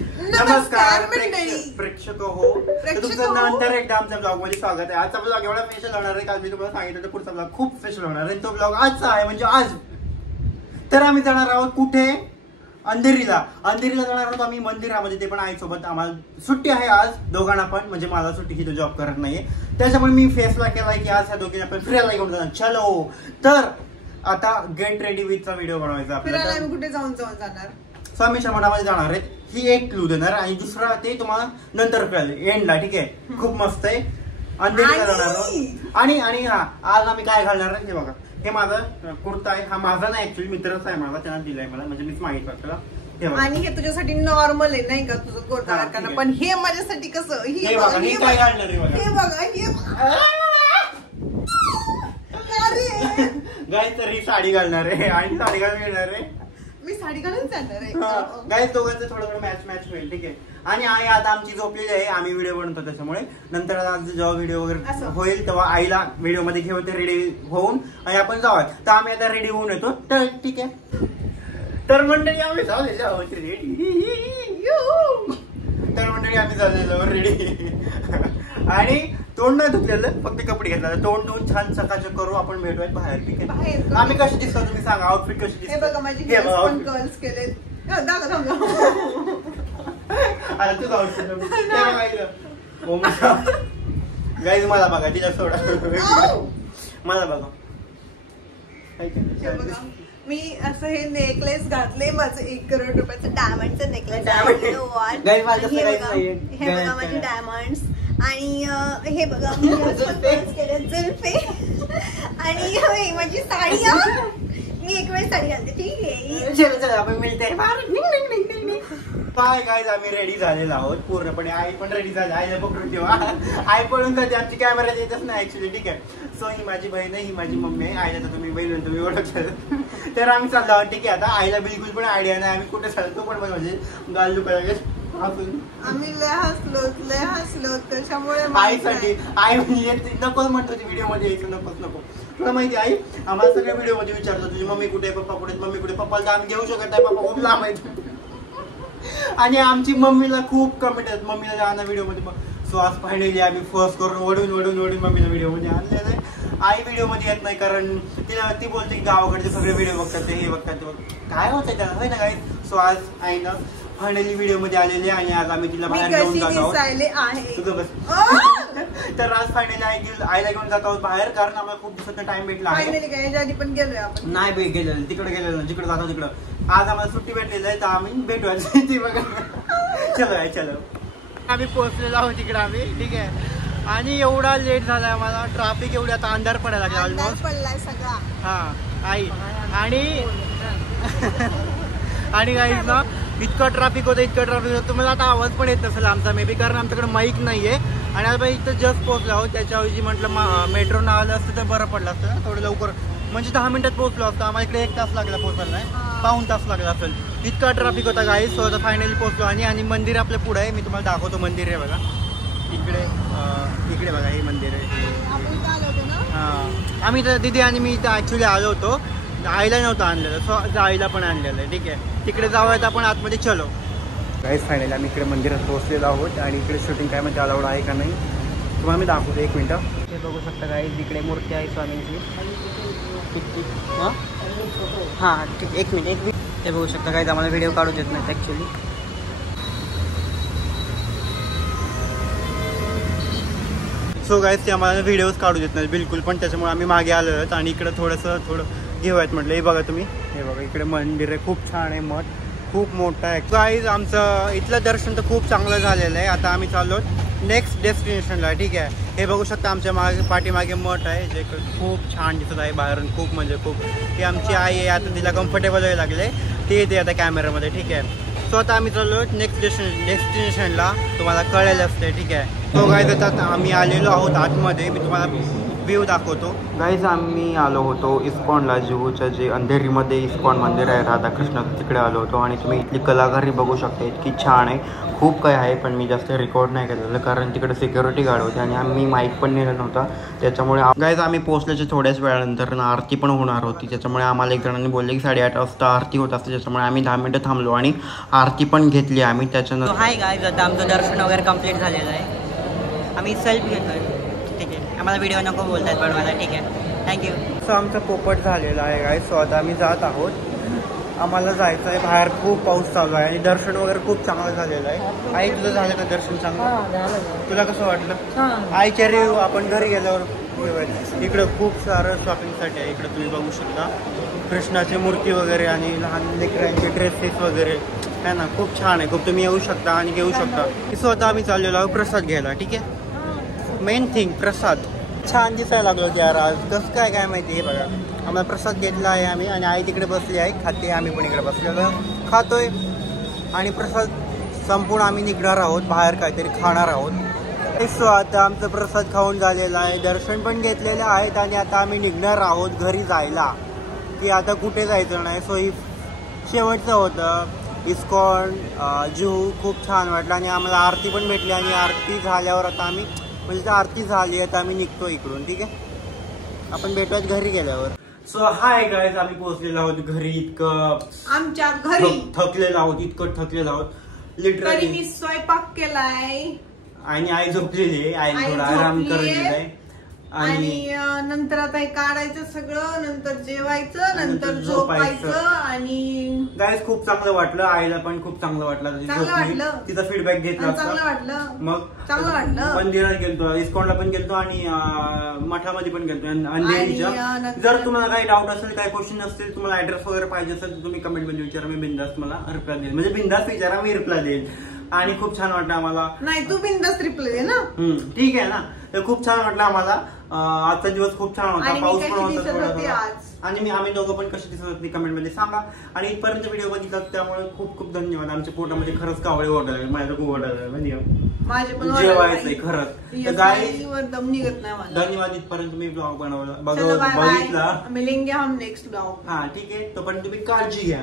नमस्कार प्रेक्षक हो, तुमचं नंतर एकदा आमच्या ब्लॉग मध्ये स्वागत आहे. आजचा ब्लॉग एवढा स्पेशल होणार आहे, काल मी तुम्हाला सांगितलं होतं पुढचा ब्लॉग खूप स्पेशल होणार आहे. तो ब्लॉग आजचा आहे, म्हणजे आज तर आम्ही जाणार आहोत कुठे, अंधेरीला जाणार आहोत आम्ही मंदिरामध्ये, ते पण आईसोबत. आम्हाला सुट्टी आहे आज दोघांना पण, म्हणजे मला सुट्टी ही तो जॉब करत नाहीये, त्याच्यामुळे मी फैसला केलाय की आज ह्या दोघींना आपण फिरायला घेऊन जाणार. चलो तर आता गेट रेडी विथचा व्हिडिओ बनवायचा आपल्याला. कुठे जाऊन जाणार, स्वामीच्या मठामध्ये जाणार आहेत. ही एक क्लू देणार आणि दुसरा ते तुम्हाला नंतर कळेल एंडला. ठीक आहे, खूप मस्त आहे. अंधेरीला जाणार आहोत. आणि हा आज आम्ही काय घालणार आहे ते बघा. हे माझा कुर्ता आहे, हा माझा नाही ऍक्च्युअली मित्रच आहे माझा, त्यानं दिलाय मला, म्हणजे मीच मागितलं त्याला. आणि हे तुझ्यासाठी नॉर्मल आहे नाही का तुझं कुर्ता घालणं, पण हे माझ्यासाठी कसं, हे बघा हे काय घालणार आहे बघा. हे बघा गाईस तर ही साडी घालणार आहे आणि साडी घालून येणार आहे. मी साडी घालून जाणार आहे. गाईस दोघांचं थोडं मॅच होईल. ठीक आहे. आणि आई आता आमची झोपलेली आहे, आम्ही व्हिडिओ बनवतो त्याच्यामुळे. नंतर जेव्हा व्हिडिओ वगैरे होईल तेव्हा आईला व्हिडिओ मध्ये घेऊन ते रेडी होऊन आणि आपण जाऊयात. तर आम्ही आता रेडी होऊन येतो. तर ठीक आहे, तर मंडळी आम्ही झालेलो आहोत रेडी. तर मंडळी आम्ही झालेलो रेडी आणि तोंड नाही धुतलेलं, फक्त कपडे घेतला. तोंड धुवून छान चकाचक करू, आपण भेटूयात बाहेर. ठीक आहे. आम्ही कशी दिसतो तुम्ही सांगा, आउटफिट कशी दिसते. हे बघा माझी कर्ल्स केले. आता तूच आउटफिट गाईज मला बघा, तिला सोडा मला बघा. मी असं हे नेकलेस घातले, माझं 1 करोड रुपयाचं डायमंडचं नेकलेस. हे बघा माझे डायमंड्स. आणि हे बघा केले जुल्फे. आणि माझी साडी, मी एक वेळ साडी घालते. ठीक आहे, चलो आपण मिळते. काय गाईज आम्ही रेडी झालेलो आहोत पूर्णपणे. आई पण रेडी झाली. आईला पकडून ठेवा, आई पळून जाते, आमची कॅमेरा येतच नाही ऍक्च्युली. ठीक आहे. सो ही माझी बहीण आहे, ही माझी मम्मी आहे. आईला तर तुम्ही बहीण तुम्ही ओळखता. तर आम्ही चाललो आहोत. ठीक आहे. आता आईला बिलकुल पण आयडिया नाही आम्ही कुठे चालतो, पण म्हणजे गाल दुखायला आम्ही लय हसलो त्याच्यामुळे आईसाठी. आई म्हणजे नको म्हणतो व्हिडिओ मध्ये यायचं, नको. तुला माहिती आई आम्हाला सगळ्या व्हिडिओ मध्ये विचारतो तुझी मम्मी कुठे, पप्पा कुठे, मम्मी कुठे. पप्पाला आम्ही घेऊ शकत नाही, पप्पा खूप लांब आहेत. आणि आमची मम्मीला खूप कमेंट आहेत मम्मीला जाणं व्हिडिओ मध्ये. सो आज फायनली आम्ही फोर्स करून ओढून मम्मीला व्हिडिओ मध्ये आणलेलं आहे. आई व्हिडिओ मध्ये येत नाही, कारण ती बोलते की गावाकडचे सगळे व्हिडिओ बघतात, ते हे बघतात, ते बघतात. काय होतंय त्याला, होय ना काय. सो आज आईनं फायनली व्हिडिओ मध्ये आलेले आणि आज आम्ही तिला बाहेर घेऊन जात आहोत. तर आज फायनली आईला घेऊन जात आहोत बाहेर, कारण आम्हाला खूप दिवसात टाइम भेटला आहे. पण गेलोय नाही गेलेलं, तिकडे गेलेलं, जिकडे जातो तिकडं. आज आम्हाला सुट्टी भेटलेली आहे, तर आम्ही भेटूया ती बघा. चलो आम्ही पोहोचलेलो आहोत तिकडे आम्ही. ठीक आहे. आणि एवढा लेट झालाय आम्हाला, ट्रॅफिक एवढी, आता अंधार पडायला लागला ऑलमोस्ट. पडलाय सगळा. हा आई आणि गाईज ना इतकं ट्रॅफिक होतं तुम्हाला आता आवाज पण येत नसेल आमचा मे बी, कारण आमच्याकडे माईक नाहीये. आणि आता इथं जस्ट पोहोचलो आहोत. त्याच्याऐवजी म्हटलं मेट्रो न आलं असतं तर बरं पडलं असतं ना, थोडं लवकर, म्हणजे 10 मिनिटात पोहोचलो असतं. आम्हाला इकडे 1 तास लागला पोहोचायला, नाही पाऊण तास लागला असेल, इतका ट्रॅफिक होता गाईज. सो आता फायनली पोहोचलो. आणि मंदिर आपल्या पुढे आहे, मी तुम्हाला दाखवतो. मंदिर आहे बघा इकडे बघा, हे मंदिर आहे. आम्ही तर दिदी आणि मी इथं ऍक्च्युली आलो होतो. आईला नव्हतं आणलेलं, सो आईला पण आणलेलं आहे. ठीक आहे. तिकडे जाऊयात आपण आतमध्ये. चलो गाईज फायनली आम्ही इकडे मंदिरात पोहोचलेलो आहोत. आणि इकडे शूटिंग काय म्हणजे अलाउड आहे का नाही तुम्हाला मी दाखवतो, 1 मिनिटं. हे बघू शकता गाईज, इकडे मूर्ती आहे स्वामींची. हां ठीक, 1 मिनिट. हे बघू शकता गाईज, आम्हाला व्हिडिओ काढू देत नाहीत ॲक्च्युली. सो गाईज ते आम्हाला व्हिडिओज काढू देत नाही बिलकुल पण, त्याच्यामुळे आम्ही मागे आलो आहोत. आणि इकडे थोडं घेऊयात म्हटलं. हे बघा तुम्ही, हे बघा इकडे मंदिर आहे, खूप छान आहे, मठ खूप मोठा आहे. गाईज आमचं इथलं दर्शन तर खूप चांगलं झालेलं आहे. आता आम्ही चाललो नेक्स्ट डेस्टिनेशनला. ठीक आहे. हे बघू शकता आमच्या पाठीमागे मठ आहे, जे खूप छान दिसत आहे बाहेरून, खूप म्हणजे खूप. ही आमची आई आहे, आता तिला कम्फर्टेबल व्हायला लागले, ते येते आता कॅमेरामध्ये. ठीक आहे. सो आता आम्ही चाललो नेक्स्ट डेस्टिनेशनला, तुम्हाला कळेल असते. ठीक आहे. तो गाईज आता आम्ही आलेलो आहोत आतमध्ये. मी तुम्हाला व्ह्यू दाखवतो. गाईज आम्ही आलो होतो इस्कॉनला, जुहूच्या जे अंधेरीमध्ये इस्कॉन मंदिर आहे राधाकृष्ण, तिकडे आलो होतो. आणि तुम्ही इथली कलाकारी बघू शकता, इतकी छान आहे. खूप काही आहे पण मी जास्त रेकॉर्ड नाही केलेलं कारण तिकडे सिक्युरिटी गार्ड होते आणि आम्ही माईक पण नेला नव्हता. त्याच्यामुळे गाईज आम्ही पोहोचल्याच्या थोड्याच वेळानंतर आरती पण होणार होती. त्याच्यामुळे आम्हाला एक जणांनी बोलले की 8:30 वाजता आरती होत असते. त्याच्यामुळे आम्ही 10 मिनटं थांबलो आणि आरती पण घेतली आम्ही. त्याच्यानंतर हाय गाईज, आता आमचं दर्शन वगैरे कंप्लीट झालेलं आहे. आम्ही सेल्फी घेतोय. ठीक आहे, आम्हाला व्हिडिओ नको बोलतात पण मला. ठीक आहे, थँक्यू. सो आमचा पोपट झालेला आहे गाईज. सो आता आम्ही जात आहोत. आम्हाला जायचं आहे बाहेर. खूप पाऊस चालू आहे आणि दर्शन वगैरे खूप चांगलं झालेलं आहे. आई तुझं झालं का दर्शन चांगलं? तुला कसं वाटलं? आईच्या रिव्ह्यू आपण घरी गेल्यावर. इकडं खूप सारं शॉपिंगसाठी आहे. इकडं तुम्ही बघू शकता कृष्णाची मूर्ती वगैरे आणि लहान लेकरांचे ड्रेसेस वगैरे आहे ना. खूप छान आहे. खूप तुम्ही येऊ शकता आणि घेऊ शकता. स्वतः आम्ही चाललेलो आहोत प्रसाद घ्यायला. ठीक आहे, मेन थिंग प्रसाद. छान दिसायला लागलो यार आज. कसं काय माहिती. हे बघा आम्हाला प्रसाद घेतला आहे आम्ही आणि आई तिकडे बसली आहे खाते. आम्ही पण इकडे बसलेलो खातोय आणि प्रसाद संपूर्ण आम्ही निघणार आहोत बाहेर काहीतरी खाणार आहोत. सो आता आमचं प्रसाद खाऊन झालेला आहे. दर्शन पण घेतलेले आहेत आणि आता आम्ही निघणार आहोत घरी जायला. की आता कुठे जायचं नाही. सो ही शेवटचं होतं इस्कॉन जुहू. खूप छान वाटलं आणि आम्हाला आरती पण भेटली आणि आरती झाल्यावर आता आम्ही म्हणजे आरती झाली आता आम्ही निघतो इकडून. ठीक आहे, आपण भेटूयात घरी गेल्यावर. सो हाय गाईज, आम्ही पोहोचलेलो आहोत घरी. इतकं आमच्या घरी थकलेलो आहोत, इतकं थकलेलो आहोत लिटरली. मी स्वयंपाक केलाय आणि आई झोपलेली आहे. आई थोडा आराम करायची आहे आणि नंतर आता हे काढायचं सगळं, नंतर जेवायचं, नंतर झोपायचं. आणि गाईज खूप चांगलं वाटलं. आईला पण खूप चांगलं वाटलं. तिचा फीडबॅक घेतला. चांगलं वाटलं. मग चांगलं वाटलं. मंदिरात गेलतो, इस्कॉनला पण गेलतो आणि मठामध्ये पण गेलतो अंधेरीच्या. जर तुम्हाला काही डाऊट असेल, काही क्वेश्चन असतील, तुम्हाला ऍड्रेस वगैरे पाहिजे असेल तर तुम्ही कमेंट मध्ये विचारा. मी बिंदास तुम्हाला रिप्लाय देईल. म्हणजे बिंदास विचारा, मी रिप्लाय देईल. आणि खूप छान वाटलं आम्हाला. नाही, तू बिंदास रिप्लाय दे ना. ठीक आहे ना. तर खूप छान वाटलं आम्हाला. आजचा दिवस खूप छान होता. पाऊस पण होता आणि आम्ही दोघं पण कशी दिसत होती कमेंट मध्ये सांगा. आणि इथपर्यंत व्हिडिओ बघितला त्यामुळे खूप खूप धन्यवाद. आमच्या पोटामध्ये खरंच कावळे ओढायला माझ्या खूप ओढायला जेवायचंय खरंच. तर गाईज धन्यवाद. इथपर्यंत मी ब्लॉग बनवला बघितला. मिलेंगे हम नेक्स्ट ब्लॉग. हा ठीक आहे, तोपर्यंत तुम्ही काळजी घ्या.